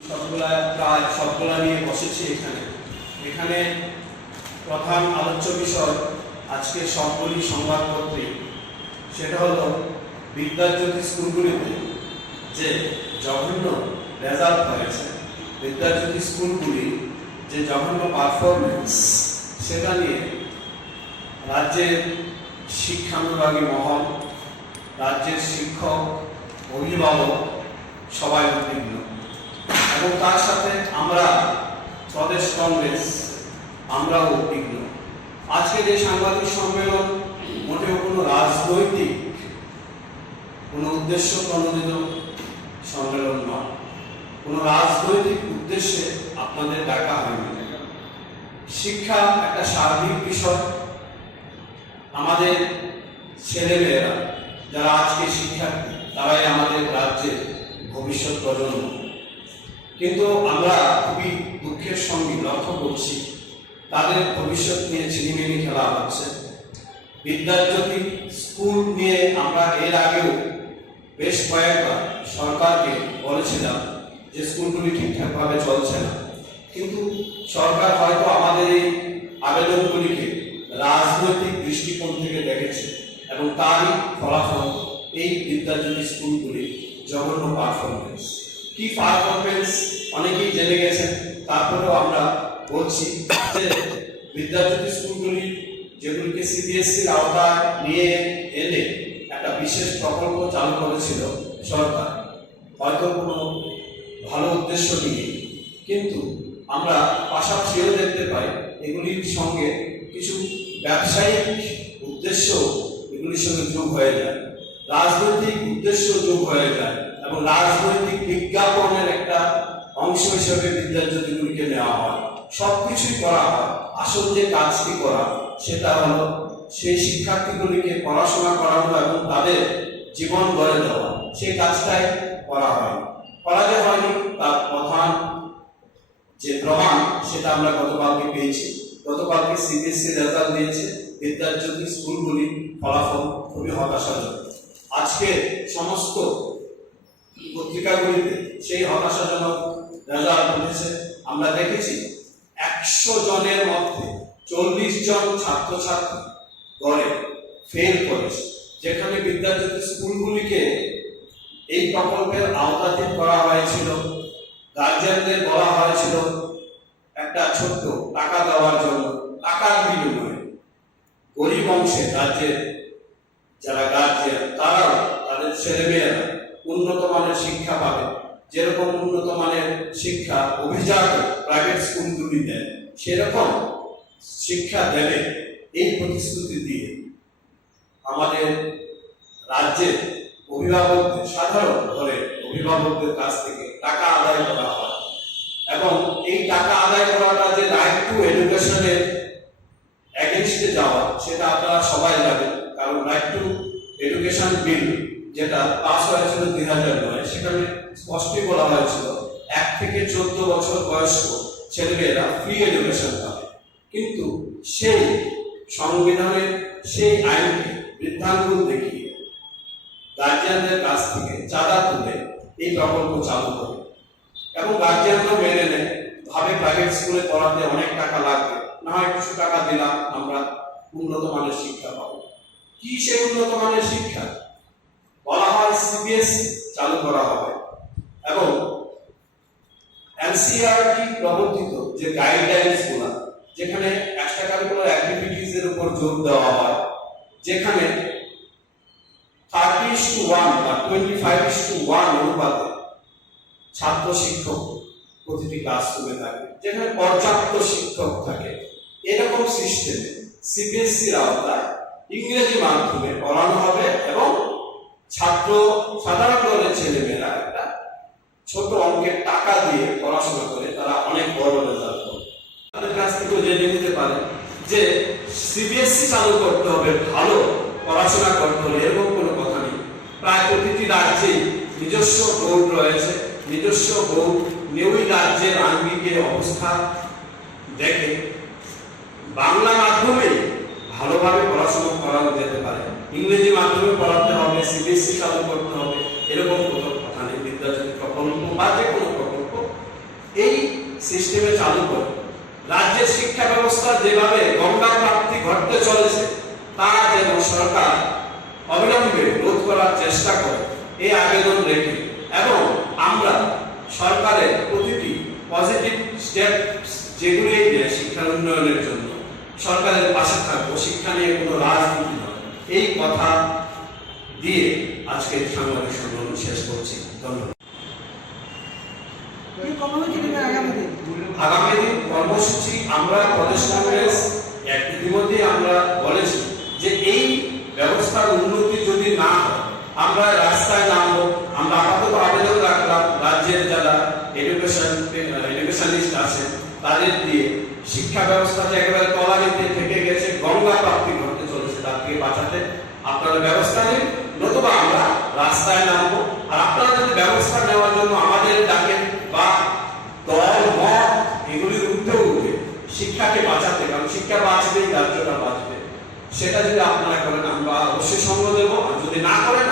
সবগুলা প্রায় সবগুলা নিয়ে বসেছি এখানে। এখানে প্রধান আলোচ্য বিষয় আজকে সবগুলি সংবাদপত্রে। সেটা হলো বিদ্যাজ্যোতি স্কুলগুলিতে যে জঘন্য রেজাল্ট হয়েছে, বিদ্যাজ্যোতি স্কুলগুলি যে জঘন্য পারফরমেন্স সেটা নিয়ে রাজ্যের শিক্ষানুরাগী মহল, রাজ্যের শিক্ষক, অভিভাবক সবাই উদ্বিগ্ন। এবং তার সাথে আমরা স্বদেশ কংগ্রেস, আমরাও উদ্বিগ্ন আজকে যে সাংবাদিক সম্মেলন, মোটেও কোনো রাজনৈতিক, কোনো উদ্দেশ্য প্রণোদিত সম্মেলন নয়। কোনো রাজনৈতিক উদ্দেশ্যে আপনাদের ডাকা হয়নি। শিক্ষা একটা সার্বিক বিষয়। আমাদের ছেলেমেয়েরা, যারা আজকে শিক্ষার্থী, তারাই আমাদের রাজ্যের ভবিষ্যৎ প্রজন্ম। কিন্তু আমরা খুবই দুঃখের সঙ্গে লক্ষ্য করছি, তাদের ভবিষ্যৎ নিয়ে ছিনিমিনি খেলা হচ্ছে। বিদ্যাজ্যোতি স্কুল নিয়ে আমরা এর আগেও বেশ কয়েকবার সরকারকে বলেছিলাম যে স্কুলগুলি ঠিকঠাকভাবে চলছে না। কিন্তু সরকার হয়তো আমাদের এই আবেদনগুলিকে রাজনৈতিক দৃষ্টিকোণ থেকে দেখেছে এবং তারই ফলাফল এই বিদ্যাজ্যোতি স্কুলগুলি জঘন্য পারফরমেন্স কি পারফরমেন্স অনেকেই জেনে গেছেন, তারপরেও আমরা বলছি যে বিদ্যাজ্যোতি স্কুলগুলি যেগুলিকে সিবিএসসির আওতায় নিয়ে এলে একটা বিশেষ প্রকল্প চালু করেছিল সরকার। হয়তো কোনো ভালো উদ্দেশ্য নিয়ে। কিন্তু আমরা পাশাপাশিও দেখতে পাই এগুলির সঙ্গে কিছু ব্যবসায়িক উদ্দেশ্য এগুলির সঙ্গে যোগ হয়ে যায়। রাজনৈতিক উদ্দেশ্য যোগ হয়ে যায় এবং রাজনৈতিক বিজ্ঞাপনের একটা অংশ হিসেবে বিদ্যাজ্যোতিগুলিকে নেওয়া হয়। সবকিছুই করা হয়। আসল যে কাজটি করা, সেটা হলো সেই শিক্ষার্থীগুলিকে পড়াশোনা করানো এবং তাদের জীবন গড়ে দেওয়া সেই কাজটাই করা হয়। করা যে হয়নি, তার প্রধান যে প্রমাণ, সেটা আমরা গতকালকে পেয়েছি। গতকালকে সিবিএসসি রেজাল্ট দিয়েছে। বিদ্যাজ্যোতি স্কুলগুলি ফলাফল খুবই হতাশাজনক। আজকে সমস্ত পত্রিকাগুলিতে সেই হতাশাজনক রেজাল্ট উঠেছে। আমরা দেখেছি একশো জনের মধ্যে চল্লিশ জন ছাত্রছাত্রী গড়ে ফেল করেছে। যেখানে বিদ্যাজ্যোতি স্কুলগুলিকে এই প্রকল্পের আওতাধীন করা হয়েছিল গার্জিয়ানদের বলা হয়েছিল একটা ছোট্ট টাকা দেওয়ার জন্য, টাকার বিনিময়ে। গরিব অংশে রাজ্যের যারা গার্জিয়ান তারাও তাদের ছেলেমেয়েরা উন্নত মানের শিক্ষা পাবে। যেরকম উন্নত মানের শিক্ষা অভিজাত প্রাইভেট স্কুলগুলি দেয়, সেরকম শিক্ষা দেবে এই প্রতিশ্রুতি দিয়ে। আমাদের রাজ্যের অভিভাবকদের, সাধারণ ঘরে অভিভাবকদের কাছ থেকে টাকা আদায় করা হয়। এবং এই টাকা আদায় করাটা যে রাইট টু এডুকেশনের এগেনস্টে যাওয়া, সেটা আপনারা সবাই জানেন। কারণ রাইট টু এডুকেশন বিল যেটা পাস হয়েছিল দুই হাজার নয়, সেখানে স্পষ্টই বলা হয়েছিল, এক থেকে চোদ্দ বছর বয়স্ক ছেলেমেয়েরা ফ্রি এডুকেশন পাবে। কিন্তু সেই সংবিধানের সেই আইনকে বৃদ্ধাঙ্গুল দেখিয়ে গার্জিয়ানদের কাছ থেকে চাঁদা তুলে এই প্রকল্প চালু করে। এবং গার্জিয়ানরাও মেনে নেয়, ভাবে প্রাইভেট স্কুলে পড়াতে অনেক টাকা লাগবে, না হয় কিছু টাকা দিলাম, আমরা উন্নত মানের শিক্ষা পাবো। কি সেই উন্নত মানের শিক্ষা? বলা হয় সিবিএসসি চালু করা হবে। এবং এনসিআরটি প্রবর্তিত যে গাইডলাইন্সগুলা, যেখানে এক্সট্রা কারিকুলার অ্যাক্টিভিটিস এর উপর জোর দেওয়া হয়, যেখানে থার্টি টু ওয়ান বা টোয়েন্টি ফাইভ টু ওয়ান অনুপাতে ছাত্র শিক্ষক প্রতিটি ক্লাসরুমে থাকে, যেখানে পর্যাপ্ত শিক্ষক থাকে। এরকম সিস্টেমে সিবিএসসির আওতায় ইংরেজি মাধ্যমে পড়ানো হবে এবং ছাত্র, সাধারণ দলের ছেলেমেয়েরা একটা ছোট অঙ্কের টাকা দিয়ে পড়াশোনা করে তারা অনেক বড় রেজাল্ট করবে তাদের কাছ থেকেও জেনে নিতে পারে যে সিবিএসসি চালু করতে হবে, ভালো পড়াশোনা করতে হবে এরকম কোনো কথা নেই। প্রায় প্রতিটি রাজ্যে নিজস্ব বোর্ড রয়েছে, নিজস্ব বোর্ড নিউই রাজ্যের আঙ্গিকে অবস্থা দেখে বাংলা মাধ্যমে ভালোভাবে পড়াশোনা করানো যেতে পারে ইংরেজি মাধ্যমে পড়াতে হবে সিবিএসসি চালু করতে হবে, এরকম কোনো কথা নেই বিদ্যাজ্যোতি প্রকল্প বা যে কোনো প্রকল্প এই সিস্টেমে চালু করে, রাজ্যের শিক্ষা ব্যবস্থা যেভাবে গঙ্গা প্রাপ্তি ঘটতে চলেছে, তা যেন সরকার অবিলম্বে রোধ করার চেষ্টা করে, এই আবেদন রেখে। এবং আমরা সরকারের প্রতিটি পজিটিভ স্টেপ যেগুলি শিক্ষার উন্নয়নের জন্য, সরকারের পাশে থাকব, শিক্ষা নিয়ে কোনো রাজনীতি এই কথা দিয়ে আজকের সাংবাদিক সম্মেলন শেষ করছি। ধন্যবাদ। আগামী দিন? কর্মসূচি আমরা প্রদেশ কংগ্রেস ইতিমধ্যে আমরা বলেছি যে এই ব্যবস্থার উন্নতি যদি না হয় আমরা রাস্তায় নামবো আমরা আপাতত আবেদন রাখলাম রাজ্যের যারা এডুকেশন এডুকেশনিস্ট আছেন তাদের দিয়ে শিক্ষা ব্যবস্থাটা একেবারে তলানিতে থেকে গেছে গঙ্গা প্রাপ্তি বাঁচাতে আপনারা ব্যবস্থা নিন, নতুবা আমরা রাস্তায় নামবো। আর আপনারা যদি ব্যবস্থা নেওয়ার জন্য আমাদের ডাকেন বা দল, মত, এগুলির উঠতে উঠে শিক্ষাকে বাঁচাতে, কারণ শিক্ষা বাঁচবেই রাজ্যটা বাঁচবে। সেটা যদি আপনারা করেন, আমরা অবশ্যই সঙ্গ দেবো। আর যদি না করেন